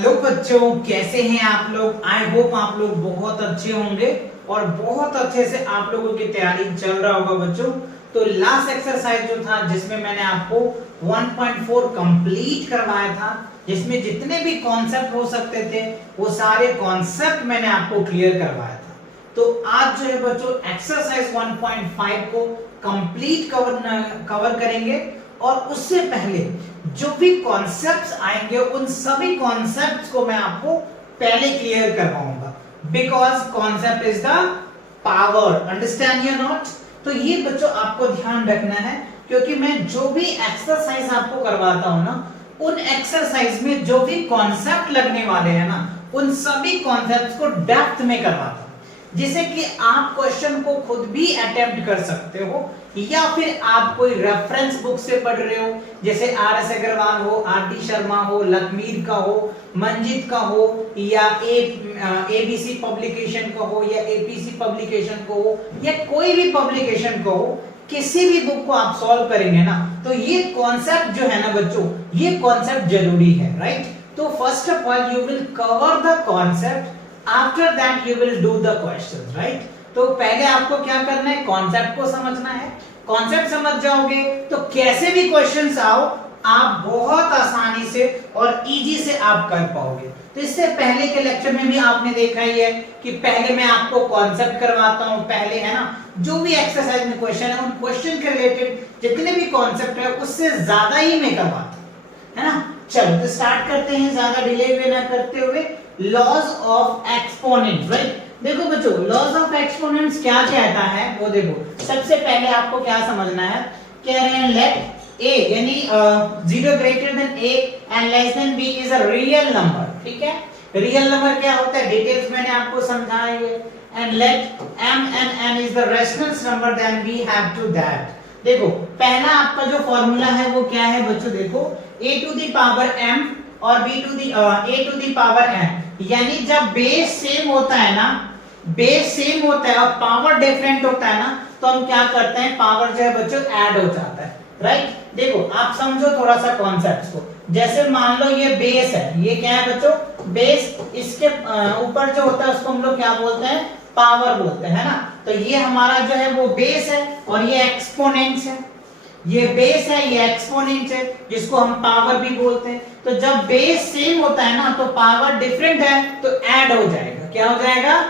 Hello बच्चों, कैसे हैं आप लोग। आई होप आप लोग बहुत अच्छे होंगे और बहुत अच्छे से आप लोगों की तैयारी चल रहा होगा बच्चों। तो लास्ट एक्सरसाइज जो था जिसमें मैंने आपको 1.4 कंप्लीट करवाया था, जिसमें जितने भी कॉन्सेप्ट हो सकते थे वो सारे कॉन्सेप्ट मैंने आपको क्लियर करवाया था। तो आज जो है बच्चों एक्सरसाइज 1.5 को कंप्लीट कवर करेंगे और उससे पहले जो भी कॉन्सेप्ट्स आएंगे उन सभी कॉन्सेप्ट्स को मैं आपको पहले क्लियर करवाऊंगा, because concept is the power. Understand या नॉट? तो ये बच्चों आपको ध्यान रखना है, क्योंकि मैं जो भी एक्सरसाइज आपको करवाता हूं ना, उन एक्सरसाइज में जो भी कॉन्सेप्ट लगने वाले हैं ना, उन सभी कॉन्सेप्ट्स को डेप्थ में करवाता हूं, जिसे कि आप क्वेश्चन को खुद भी अटेम्प्ट कर सकते हो, या फिर आप कोई रेफरेंस बुक से पढ़ रहे हो, जैसे आर.एस. अग्रवाल हो, आर.डी. शर्मा हो, लखमीर का हो, मंजित का हो, या एबीसी पब्लिकेशन का हो, या एपीसी पब्लिकेशन को हो, या कोई भी पब्लिकेशन को हो, किसी भी बुक को आप सॉल्व करेंगे ना, तो ये कॉन्सेप्ट जो है ना बच्चों, ये कॉन्सेप्ट जरूरी है, राइट? तो first of all you will cover the concept, after that you will do the questions, right? तो पहले आपको क्या करना है, कॉन्सेप्ट को समझना है। कॉन्सेप्ट समझ जाओगे तो कैसे भी क्वेश्चंस आओ आप बहुत आसानी से और इजी से आप कर पाओगे। तो इससे पहले के लेक्चर में भी आपने देखा ही है कि पहले मैं आपको कॉन्सेप्ट करवाता हूं, पहले है ना, जो भी एक्सरसाइज में क्वेश्चन है उन क्वेश्चन के रिलेटेड जितने भी कॉन्सेप्ट है उससे ज्यादा ही मैं करवाता हूं, है ना। चलो तो स्टार्ट करते हैं ज्यादा डिले ना करते हुए। Laws of exponents, right? देखो बच्चों, लॉज ऑफ एक्सपोनेंट्स क्या कहता है वो देखो। सबसे पहले आपको क्या समझना है, कह रहे हैं लेट a यानी 0 greater than a and less than b is a real number. ठीक है, रियल नंबर क्या होता है डिटेल्स मैंने आपको समझाया है। And let m and n is the rational number then we have to that. देखो पहला आपका जो फॉर्मूला है वो क्या है बच्चों, देखो a to the power m और b to the a to the power n, यानी जब बेस सेम होता है ना, बेस सेम होता है और पावर डिफरेंट होता है ना, तो हम क्या करते हैं, पावर जो है बच्चों ऐड हो जाता है, राइट? देखो आप समझो थोड़ा सा कॉन्सेप्ट्स को। जैसे मान लो ये बेस है, ये क्या है बच्चों, बेस, इसके ऊपर जो होता है उसको हम लोग क्या बोलते हैं, पावर बोलते हैं ना। तो ये हमारा जो है वो बेस है और ये एक्सपोनेंट्स है। ये बेस है, ये एक्सपोनेंट है, जिसको हम पावर भी बोलते हैं। तो जब बेस सेम होता है ना तो पावर डिफरेंट है तो ऐड हो जाएगा। क्या हो जाएगा,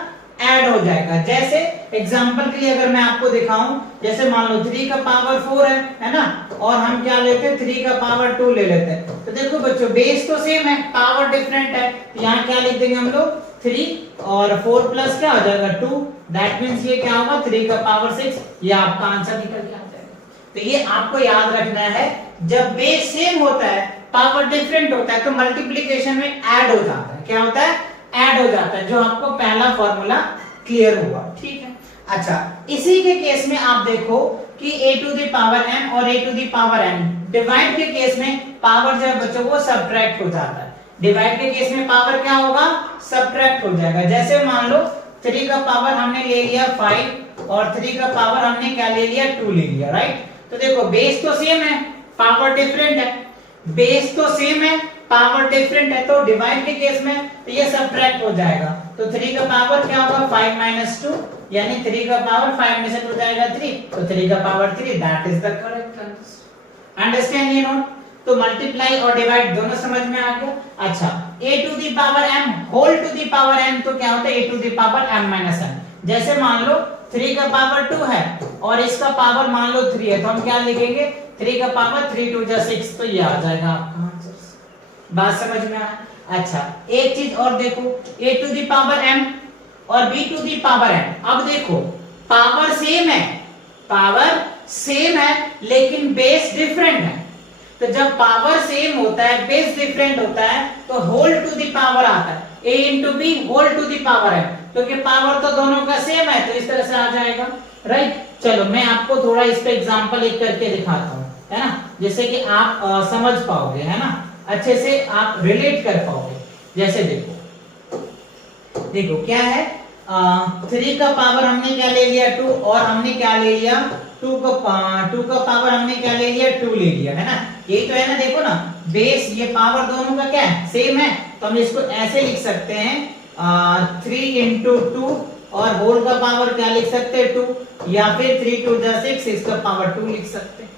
ऐड हो जाएगा। जैसे एग्जांपल के लिए अगर मैं आपको दिखाऊं, जैसे मान लो 3 का पावर 4 है ना, और हम क्या लेते हैं 3 का पावर 2 ले लेते हैं। तो देखो बच्चों बेस तो सेम है, पावर डिफरेंट है, तो यहाँ क्या लिख देंगे हम लोग 3 और 4 प्लस क्या हो जाएगा 2, दैट मींस ये क्या होगा 3 का पावर 6। ये आपका आंसर निकल के आ जाएगा। तो ये आपको याद रखना है, जब बेस सेम होता है पावर डिफरेंट होता है तो मल्टीप्लिकेशन में ऐड हो जाता है। क्या होता है, ऐड हो जाता है, जो आपको पहला फॉर्मूला क्लियर हुआ। ठीक है, अच्छा इसी के केस में आप देखो कि a to the power m और a to the power n, divide के केस में पावर जो है बच्चों वो सब्ट्रैक्ट हो जाता है। डिवाइड के केस में पावर क्या होगा, सब्ट्रैक्ट हो जाएगा। जैसे मान लो 3 का पावर हमने ले लिया 5 और 3 का पावर हमने क्या ले लिया 2 ले लिया, राइट? तो देखो बेस तो सेम है, पावर डिफरेंट है, बेस तो सेम है, पावर डिफरेंट है, तो डिवाइड के केस में तो ये सब्ट्रैक्ट हो जाएगा। तो 3 का पावर क्या होगा 5 माइनस 2, यानी 3 का पावर 5 में से 2 जाएगा 3, तो 3 का power 3, that is the correct answer. Understand you know? तो मल्टीप्लाई और डिवाइड दोनों समझ में आ गया। अच्छा a to the power m whole to the power n, तो क्या होता है a to the power m minus n। जैसे मान लो 3 का पावर 2 है और इसका पावर मान लो 3 है, तो हम क्या लिखेंगे 3 का पावर 3 2 जा 6, तो ये आ जाएगा आपका आंसर। बात समझ में आया? अच्छा एक चीज और देखो, a to the power m और b to the power n। अब देखो पावर सेम है, पावर सेम है लेकिन बेस डिफरेंट है। तो जब पावर सेम होता है बेस डिफरेंट होता है तो होल टू द पावर आता है, a into B whole to the power m, क्योंकि पावर तो दोनों का सेम है तो इस तरह से आ जाएगा, राइट? चलो मैं आपको थोड़ा इस पे एग्जांपल एक करके दिखाता हूं, है ना, जिससे कि आप समझ पाओगे, है ना, अच्छे से आप रिलेट कर पाओगे। जैसे देखो क्या है, 3 का पावर हमने क्या ले लिया 2 और हमने क्या ले लिया 2 का पावर हमने क्या ले लिया 2 ले लिया, है ना। ये तो है ना, देखो ना बेस, ये पावर दोनों का क्या है सेम है, तो हम इसको ऐसे लिख सकते हैं 3 into 2 और होल का पावर क्या लिख सकते हैं 2, या फिर 3 to the 6 6 का पावर 2 लिख सकते हैं।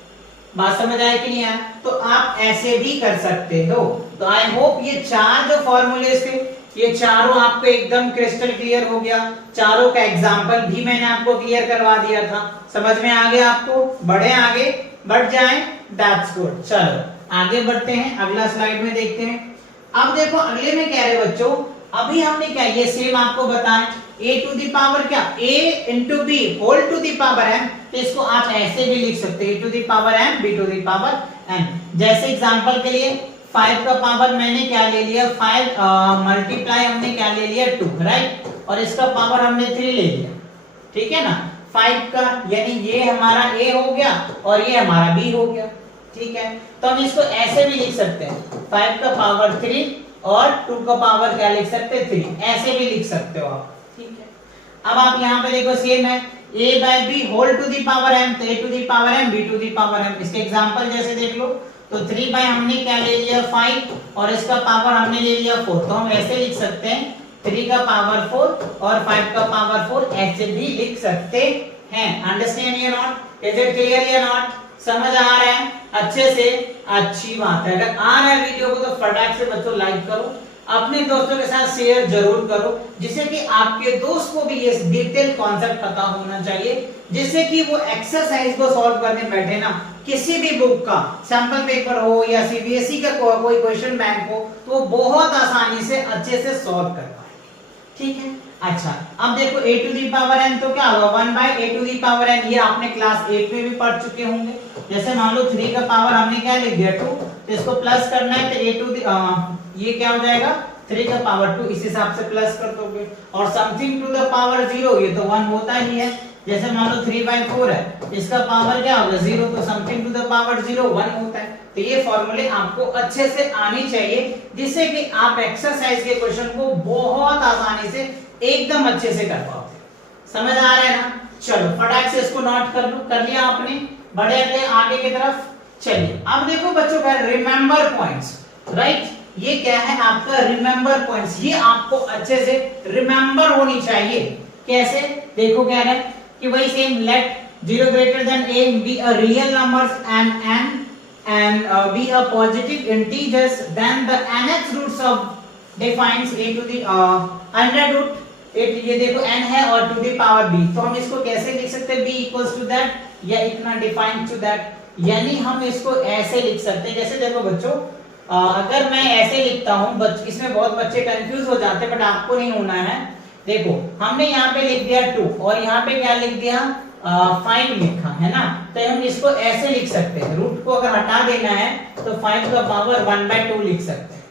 बात समझ आया कि नहीं आया? तो आप ऐसे भी कर सकते हो। तो आई होप ये चार जो फॉर्मूलेस थे ये चारों आपको एकदम क्रिस्टल क्लियर हो गया। चारों का एग्जांपल भी मैंने आपको क्लियर करवा दिया था, समझ में आ गया आपको? बढ़े आगे, बढ़ जाएं, दैट्स गुड। चलो आगे बढ़ते हैं, अगला स्लाइड में देखते हैं। अब देखो अगले में कह रहे बच्चों, अभी हमने क्या ये सेम आपको बताएं, a टू दी पावर क्या a into b whole to the power m, तो इसको आप ऐसे भी लिख सकते हैं a to the power m b to the power n। जैसे एग्जांपल के लिए 5 का पावर मैंने क्या ले लिया 5 मल्टीप्लाई हमने क्या ले लिया 2, राइट, और इसका पावर हमने 3 ले लिया, ठीक है ना। 5 का यानी ये हमारा a हो गया और ये हमारा b हो गया, ठीक है। तो हम इसको ऐसे भी लिख सकते हैं 5 का पावर 3 और 2 का पावर क्या लिख सकते हैं 3, ऐसे भी लिख सकते हो आप, ठीक है। अब आप यहाँ पे देखो सेम है a by b whole to the power m, तो a to the power m b to the power m। इसके एग्जांपल जैसे देख लो, तो 3 बाय हमने क्या ले लिया 5 और इसका पावर हमने ले लिया 4, तो हम ऐसे लिख सकते हैं 3 का पावर 4 और 5 का पावर 4, ऐसे भी लिख सकते हैं। अंडरस्टैंड या नॉट? इज इट क्लियर या नॉट? समझ आ रहा है अच्छे से? अच्छी बात है। अगर आ रहा है वीडियो को तो फटाक से बच्चों लाइक करो, अपने दोस्तों के साथ शेयर जरूर करो, जिससे कि आपके दोस्त को भी ये डिटेल कॉन्सेप्ट पता होना चाहिए, जिससे कि वो एक्सरसाइज को सॉल्व करने बैठे ना, किसी भी बुक का सैंपल पेपर हो या सीबीएसई का कोई क्वेश्चन बैंक हो, तो वो बहुत आसानी से अच्छे से सॉल्व कर पाएंगे, ठीक है। अच्छा अब देखो a to the power n तो क्या होगा 1 by a to the power n, ये आपने क्लास 8 में भी पढ़ चुके होंगे। जैसे मान लो 3 का पावर हमने क्या लिख दिया 2, तो इसको प्लस करना है तो a टू दी ये क्या हो जाएगा 3 का पावर 2, इस हिसाब से प्लस कर दोगे। और समथिंग टू द पावर 0 ये तो 1 होता ही है। जैसे मान लो 3 by 4 है, इसका पावर क्या होगा 0, तो समथिंग टू द पावर 0 1 होता है। तो ये फॉर्मूले आपको अच्छे से आनी चाहिए, जिससे कि आप एक्सरसाइज के क्वेश्चन को बहुत आसानी से एकदम अच्छे से कर पाओगे। समझ आ रहा है ना? चलो फटाक से इसको नोट कर लो, कर लिया आपने, बढ़े अगले आगे की तरफ। चलिए अब देखो बच्चों का रिमेंबर पॉइंट्स, राइट, ये क्या है आपका रिमेंबर पॉइंट्स, ये आपको अच्छे से रिमेंबर होनी चाहिए। कैसे? देखो क्या है कि वही same late 0 greater than a be a real numbers and be a positive integers, then the nth roots of defines a to the under root ये देखो n है और टू दी पावर b, तो हम इसको कैसे लिख सकते हैं b इक्वल्स टू दैट या इतना डिफाइन टू दैट, यानी हम इसको ऐसे लिख सकते हैं। जैसे देखो बच्चों अगर मैं ऐसे लिखता हूं, इसमें बहुत बच्चे कंफ्यूज हो जाते हैं, बट आपको नहीं होना है। देखो हमने यहाँ पे लिख दिया 2 और यहाँ पे क्या लिख दिया 5 लिखा है ना, तो हम इसको ऐसे लिख सकते हैं, रूट को अगर हटा देना है तो 5 का पावर 1 by 2 लिख सकते हैं।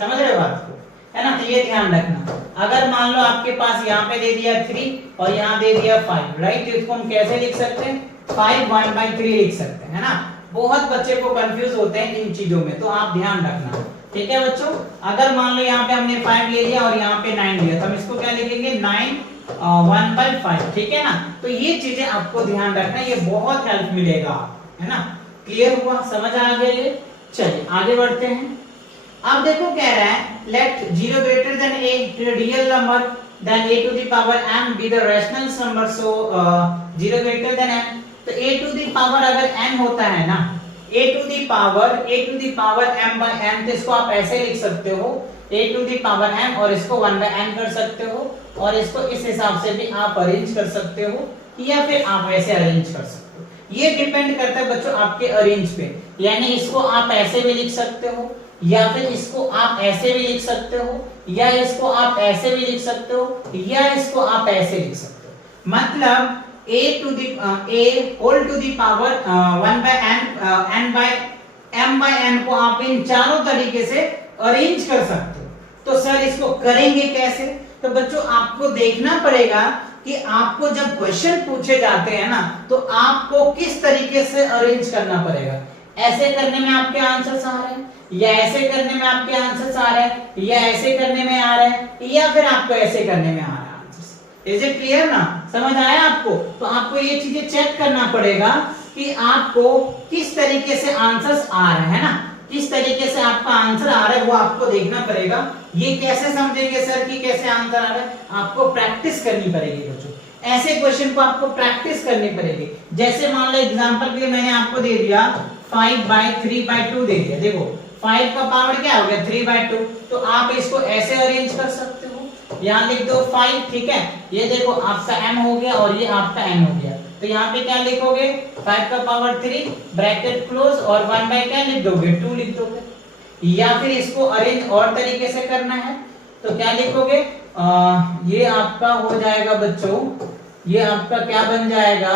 समझ रहे हो बात को, है ना? तो ये ध्यान रखना। अगर मान लो आपके पास यहाँ पे दे दिया 3 और यहाँ दे दिया 5, राइट, तो इसको हम कैसे लिख सकते हैं 5 1 by 3 लिख सकते हैं, है ना। बहुत बच्चे को कंफ्यूज होते हैं इन चीजों में, तो आप ध्यान रखना, ठीक है बच्चों। अगर मान लो यहाँ पे हमने 5 ले लिया और यहाँ पे 9 लिया, तो हम इसको क्या लिखेंगे 9 1 by 5, ठीक है ना। तो ये चीजें आपको ध्यान रखना, ये बहुत हेल्प मिलेगा, है ना। क्लियर हुआ? समझ आ गया ये? चलिए आगे बढ़ते हैं। अब देखो कह रहा है let 0 greater than a real number then a to the power m be the rational number, so 0 greater than n, तो a to the power अगर n होता है ना, a to the power m by n, तो इसको आप ऐसे लिख सकते हो a to the power m और इसको 1 by n कर सकते हो, और इसको इस हिसाब से भी आप अरेंज कर सकते हो या फिर आप ऐसे अरेंज कर सकते हो। ये डिपेंड करता है बच्चों आपके अरेंज पे, यानी इसको आप ऐसे भी लिख सकते हो या फिर इसको आप ऐसे भी लिख सकते हो या इसको आप ऐसे भी लिख सकते हो या इसको आप ऐसे लिख सकते हो। मतलब a to the a whole to the power 1 by n by m by n को आप इन चारों तरीके से अरेंज कर सकते हो। तो सर इसको करेंगे कैसे? तो बच्चों आपको देखना पड़ेगा कि आपको जब क्वेश्चन पूछे जाते हैं ना, तो आपको किस तरीके से अरेंज करना पड़ेगा। ऐसे करने में आपके आंसर्स आ रहे हैं, या ऐसे करने में आपके आंसर्स आ रहे हैं, या ऐसे करने में आ रहे हैं, या फिर आपको ऐसे करने में आ रहा है आंसर्स। इज इट क्लियर ना? समझ आया आपको? तो आपको ये चीजें चेक करना पड़ेगा कि आपको किस तरीके से आंसर्स आ रहे हैं ना। किस तरीके से आपका आंसर आ रहा है वो आपको देखना पड़ेगा। ये कैसे समझेंगे सर कि कैसे आंसर आ रहा है, आपको प्रैक्टिस करनी पड़ेगी बच्चों। ऐसे क्वेश्चन को आपको प्रैक्टिस करनी पड़ेगी। जैसे मान लो एग्जांपल के लिए मैंने आपको दे दिया 5/3/2 दे दिया। देखो 5 का पावर क्या हो गया 3/2, तो आप इसको ऐसे अरेंज कर सकते हो। यहाँ लिख दो 5, ठीक है। ये देखो आपका m हो गया और ये आपका n हो गया, तो यहाँ पे क्या लिखोगे 5 का पावर 3 ब्रैकेट क्लोज और 1 बाय क्या लिख दोगे 2 लिख दोगे। या फिर इसको अरेंज और तरीके से करना है तो क्या लिखोगे, ये आपका हो जाएगा बच्चों, ये आपका क्या बन जाएगा,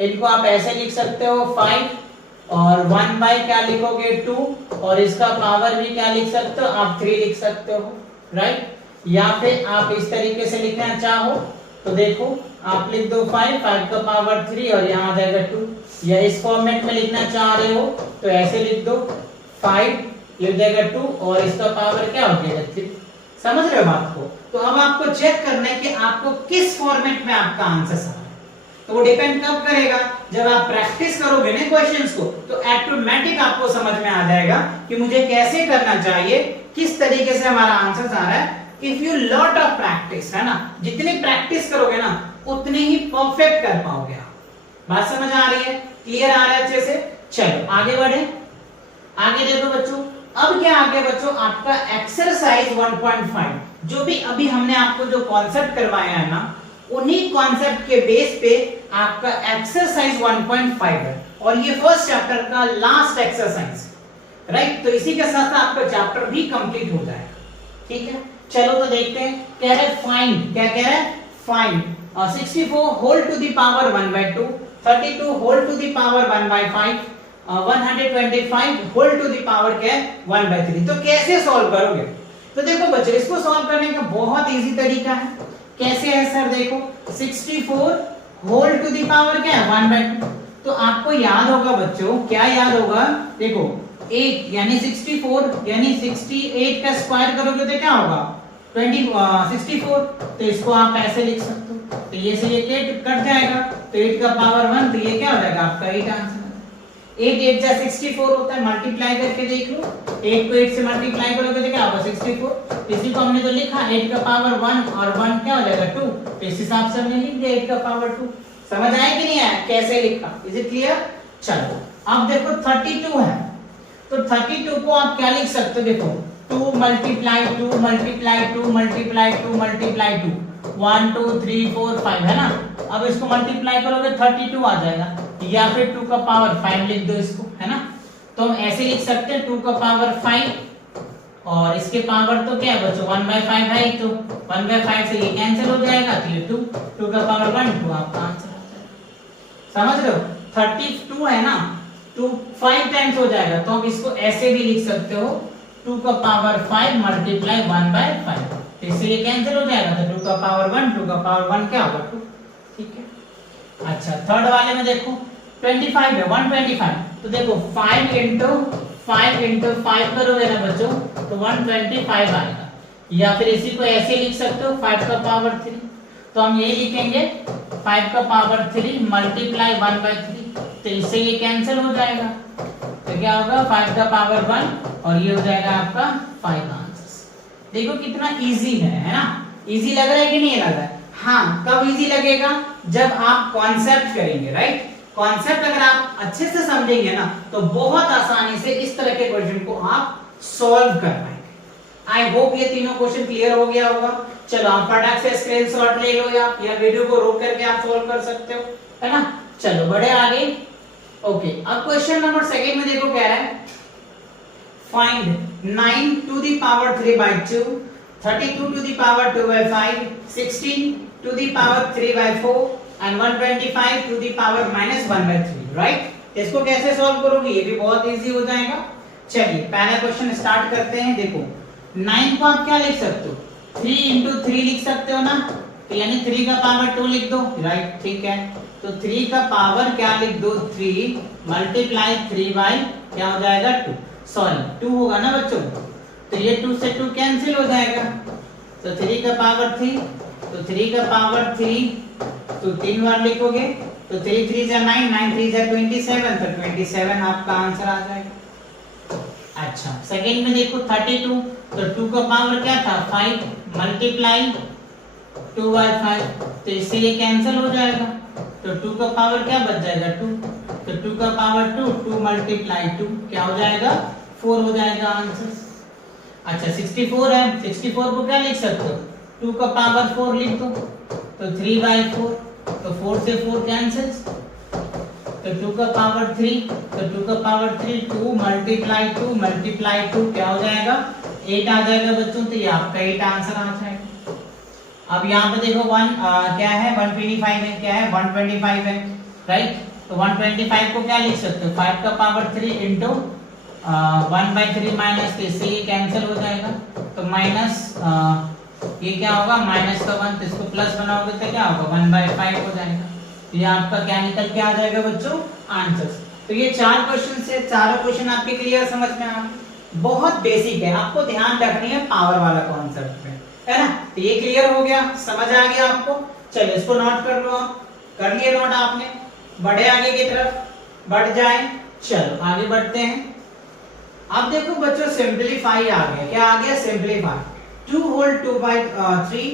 इनको आप ऐसे लिख सकते हो 5 और 1 बाय क्या लिखोगे 2 और इसका पावर भी क्या लिख सकते हो आप 3 लिख सकते हो, राइट। या फिर आप इस तरीके से लिखना चाहो तो देखो आप लिख दो 5 का पावर 3 और यहाँ आ जाएगा 2, या इस फॉर्मेट में लिखना चाह रहे हो तो ऐसे लिख दो 5 ये हो जाएगा 2 और इसका पावर क्या हो जाएगा 3। समझ रहे हो बात को। तो अब आपको चेक करना है कि आपको किस फॉर्मेट में आपका आंसर आ रहा है। तो वो डिपेंड कब करेगा, जब आप प्रैक्टिस करोगे ना क्वेश्चंस को, तो ऑटोमेटिक आपको समझ में आ जाएगा कि मुझे कैसे करना चाहिए, किस तरीके से हमारा आंसर आ रहा है। If you lot of practice, है ना, जितनी प्रैक्टिस करोगे ना उतने ही परफेक्ट कर पाओगे आप। बात समझ आ रही है, क्लियर आ रहा है अच्छे से। चलो आगे बढ़े, आगे देखो बच्चों। अब क्या आ गया बच्चों, आपका एक्सरसाइज 1.5, जो भी अभी हमने आपको जो कॉन्सेप्ट करवाया है ना, उन्हीं कॉन्सेप्ट के बेस पे आपका एक्सरसाइज 1.5 है और ये फर्स्ट चैप्टर का लास्ट एक्सरसाइज, राइट। तो इसी के साथ आपका चैप्टर भी कंप्लीट हो जाएगा, ठीक है। चलो तो देखते हैं, कह रहे फाइंड, क्या कह रहे हैं, find 64 whole to the power 1/2, 32 whole to the power 1/5, 125 whole to the power क्या है 1/3। तो कैसे सॉल्व करोगे, तो देखो बच्चों इसको सॉल्व करने का बहुत इजी तरीका है। कैसे है सर, देखो 64 होल टू द पावर क्या है 1/2, तो आपको याद होगा बच्चों, क्या याद होगा, देखो 8 यानी 64 यानी 68 का स्क्वायर करोगे तो क्या होगा 64, तो इसको आप ऐसे लिख सकते हो। तो ये से ये 8 कट जाएगा तो 8 का पावर 1, तो ये क्या हो जाएगा आपका 8 आंसर। 8 8 जा 64 होता है, मल्टीप्लाई करके देख लो, 8 को 8 से मल्टीप्लाई करोगे तो क्या होगा 64। इसी को हमने तो लिखा 8 का पावर 1 और 1 क्या हो जाएगा 2, तो इस हिसाब से हमने लिख दिया 8 का पावर 2। समझ आया कि नहीं आया, कैसे लिखा, इज इट क्लियर। चलो अब देखो 32 है, तो 32 को आप क्या लिख सकते हो, देखो 2 मल्टीप्लाई 2 मल्टीप्लाई 2 मल्टीप्लाई 2 मल्टीप्लाई 2, 1 2 3 4 5 है ना। अब इसको मल्टीप्लाई करोगे 32 आ जाएगा, या फिर 2 का पावर 5 लिख दो इसको, है ना। तो हम ऐसे लिख सकते हैं 2 का पावर 5 और इसके पावर तो क्या है बच्चों 1/5 है, तो 1/5 से ये कैंसिल हो जाएगा, तो ये 2 का पावर 1 2 आपका आंसर आ जाएगा। समझ रहे हो, 32 है ना, 2 5 टाइम्स हो जाएगा, तो हम इसको ऐसे भी लिख सकते हो 2 का पावर 5 मल्टीप्लाई 1/5, तो इससे ये कैंसिल हो जाएगा, तो 2 का पावर 1 2 का पावर 1 क्या होगा 2, ठीक है। अच्छा थर्ड वाले में देखो 25 है 125, तो देखो 5 इंटू 5 करोगे ना बच्चों तो 125 आएगा। या फिर इसी को ऐसे लिख सकते हो 5 का पावर 3, तो हम यही लिखेंगे 5 का पावर 3 मल्टीप्लाई 1/3, तो इससे ये कैंसिल हो जाएगा, तो क्या होगा 5 का पावर 1 और ये हो जाएगा आपका 5 आंसर्स। देखो कितना इजी है ना, इजी लग रहा है कि नहीं लग रहा है। हाँ कब इजी लगेगा, जब आप कॉन्सेप्ट करेंगे, राइट। कॉन्सेप्ट अगर आप अच्छे से समझेंगे ना तो बहुत आसानी से इस तरह के क्वेश्चन को आप सॉल्व कर पाएंगे। आई होप ये तीनों क्वेश्चन क्लियर हो गया होगा। चलो आप फटाक से स्क्रीनशॉट ले लो या वीडियो को रोक करके आप सॉल्व कर सकते हो, है ना। चलो बढ़े आगे। ओके अब क्वेश्चन नंबर सेकंड में देखो क्या है, find 9 to the power 3/2, 32 to the power 2/5, 16 to the power 3/4 and 125 to the power -1/3, right. इसको कैसे सॉल्व करोगे, ये भी बहुत इजी हो जाएगा। चलिए पहला क्वेश्चन स्टार्ट करते हैं। देखो 9 को आप क्या लिख सकते हो 3 into 3 लिख सकते हो ना, तो यानी 3 का पावर 2 लिख दो, राइट, ठीक है। तो 3 का पावर क्या लिख दो 3 मल्टीप्लाई 3 बाई क्या हो जाएगा 2, सॉरी 2 होगा ना बच्चों, तो ये 2 से 2 कैंसिल हो जाएगा, तो 3 का पावर 3, तो 3 का पावर 3 तो 3 बार लिखोगे तो 3 3 जा 9, 9 3 जा 27, तो 27 आपका आंसर आ जाएगा। अच्छा सेकंड में देखो 32, तो 2 का पावर क्या था 5 मल्टीप्लाई 2 बाई 5, तो इससे ये कैंसिल हो जाएगा, तो 2 का पावर क्या बच जाएगा 2, तो 2 का पावर 2, 2 मल्टीप्लाई 2 क्या हो जाएगा 4 हो जाएगा आंसर। अच्छा 64 है, 64 को क्या लिख सकते हो 2 का पावर 4 लिख दो, तो 3 बाई 4, तो 4 से 4 कैंसिल, तो 2 का पावर 3, तो 2 का पावर 3 2 मल्टीप्लाई 2 क्या हो जाएगा 8 आ जाएगा बच्चों, तो ये आपका 8 आंसर आ जाएगा। अब यहाँ पे देखो क्या है 125 है, क्या है 125 है राइट, तो 125 को क्या लिख सकते हो 5 का पावर 3 इंटू 1/3 माइनस, इससे ये कैंसिल हो जाएगा, तो माइनस ये क्या होगा माइनस का 1, तो इसको प्लस बनाओगे तो क्या होगा 1/5 हो जाएगा, तो ये आपका क्या निकल के आ जाएगा बच्चों आंसर। तो ये 4 क्वेश्चन से चारों क्वेश्चन आपके क्लियर समझ में आ, बहुत बेसिक है, आपको ध्यान रखनी है पावर वाला कॉन्सेप्ट में, है ना, तो ये क्लियर हो गया, समझ आ गया आपको। चलिए इसको नोट कर लो, आप कर लिए नोट आपने, बढ़े आगे की तरफ बढ़ जाए, चलो आगे बढ़ते हैं। अब देखो बच्चों सिंपलीफाई आ गया, क्या आ गया सिंपलीफाई, 2 होल 2/3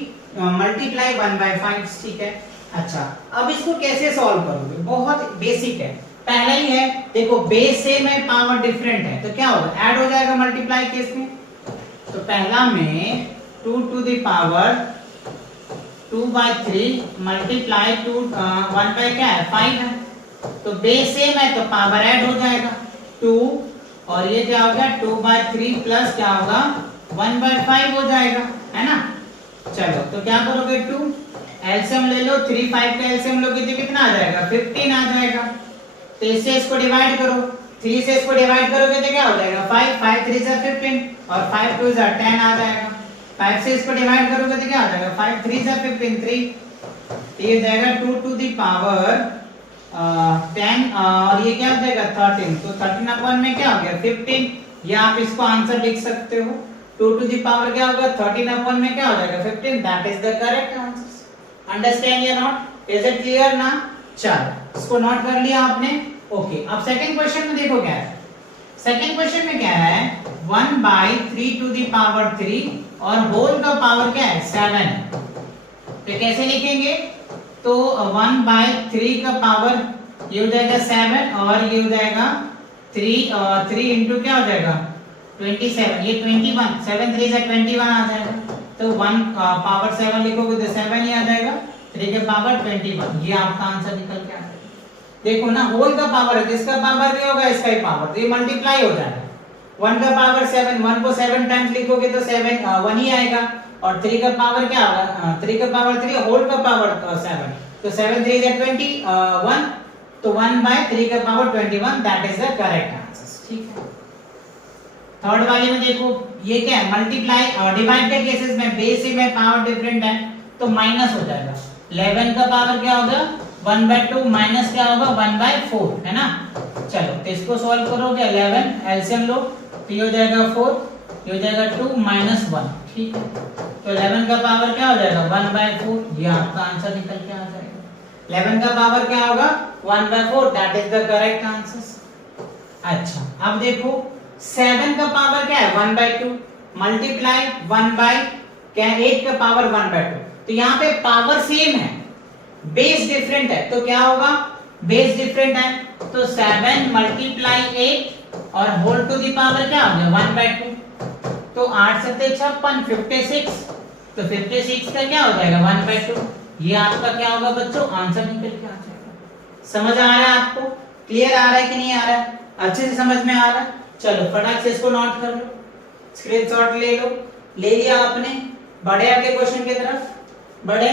मल्टीप्लाई 1/5, ठीक है। अच्छा अब इसको कैसे सॉल्व करोगे, बहुत बेसिक है, पहला ही है देखो बेस सेम है पावर डिफरेंट है, तो क्या होगा ऐड हो जाएगा मल्टीप्लाई केस में, तो पहला में 2 to the power 2/3 multiply 1 by क्या है 5 है, तो बेस सेम है तो पावर ऐड हो जाएगा 2, और ये क्या होगा 2/3 प्लस क्या होगा 1/5 हो जाएगा, है ना। चलो तो क्या करोगे 2 एलसीएम ले लो, 3 5 का एलसीएम लोगे तो कितना आ जाएगा 15 आ जाएगा, तो इससे इसको डिवाइड करो, 3 से इसको डिवाइड करोगे तो क्या हो जाएगा 5 5 3 से 15 और 5 2 से 10 आ जाएगा, 5 से इसको डिवाइड करोगे तो क्या हो जाएगा 5 3 से 15 3, तो ये जाएगा 2 टू द पावर 10 और ये क्या हो जाएगा 13, तो 13 अपॉन में क्या हो गया 15, ये आप इसको आंसर लिख सकते हो, 2 टू द पावर क्या होगा 13 अपॉन में क्या हो जाएगा 15, that is the correct answer. Understand या नॉट, इज इट क्लियर ना। चलो इसको नोट कर लिया आपने, ओके। अब सेकंड क्वेश्चन में देखो क्या है, सेकंड क्वेश्चन में क्या है 1/3 टू द पावर 3 और होल का पावर क्या है 7, तो कैसे लिखेंगे, तो 1/3 का पावर ये हो जाएगा 7 और ये हो जाएगा 3 और 3 इंटू क्या हो जाएगा 27, ये 21, 7 3 से 21 आ जाएगा, तो 1 पावर 7 लिखोगे तो 7 ही आ जाएगा, 3 के पावर 21, ये आपका आंसर निकल के आ जाएगा। देखो ना होल का पावर है, इसका पावर भी होगा इसका ही पावर, तो ये मल्टीप्लाई हो जाएगा, 1 का पावर 7, 1 को 7 टाइम्स लिखोगे तो 7 1 ही आएगा, और 3 का पावर क्या होगा 3 का पावर 3 होल का पावर 7, तो 7 3 is 21, तो 1/3 का power 21, that is the correct answer, ठीक है। थर्ड वाले में देखो ये क्या है मल्टीप्लाई और डिवाइड के केसेस में बेस में पावर डिफरेंट है तो माइनस हो जाएगा, 11 का पावर क्या होगा 1/2 माइनस क्या होगा 1/4, है ना। चलो तो इसको सॉल्व करोगे 11 एलसीएम लो, तो ये हो जाएगा 4, ये हो जाएगा 2 माइनस 1, ठीक है, तो 11 का पावर क्या हो जाएगा 1/4, ये आपका आंसर निकल के आ जाएगा, 11 का पावर क्या होगा 1/4, that is the correct answer. अच्छा अब देखो 7 का पावर क्या है 1/2 मल्टीप्लाई 8 का पावर 1/2, तो यहाँ पे पावर सेम है बेस डिफरेंट है, तो क्या होगा बेस डिफरेंट है, तो 7 मल्टीप्लाई 8 और होल टू द पावर क्या हो गया 1/2, तो 8 7 56 56, तो 56 का क्या हो जाएगा 1/2, ये आपका क्या होगा बच्चों आंसर निकल के आ जाएगा। समझ आ रहा है आपको, क्लियर आ रहा है कि नहीं आ रहा है, अच्छे से समझ में आ रहा है। चलो फटाक से इसको नोट कर लो, स्क्रीनशॉट ले लो, ले लिया आपने, बढ़े आगे क्वेश्चन की तरफ बढ़े,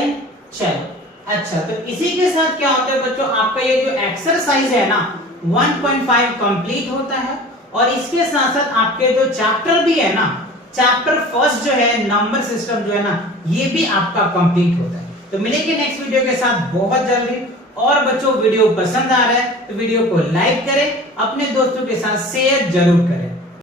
चलो। अच्छा तो इसी के साथ क्या होता है बच्चों आपका ये जो एक्सरसाइज है ना 1.5 कंप्लीट होता है, और इसके साथ साथ आपके जो चैप्टर भी है ना, चैप्टर फर्स्ट जो है नंबर सिस्टम जो है ना, ये भी आपका कंप्लीट होता है। तो मिलेंगे नेक्स्ट वीडियो के साथ बहुत जल्दी, और बच्चों वीडियो पसंद आ रहा है तो वीडियो को लाइक करें, अपने दोस्तों के साथ शेयर जरूर करें।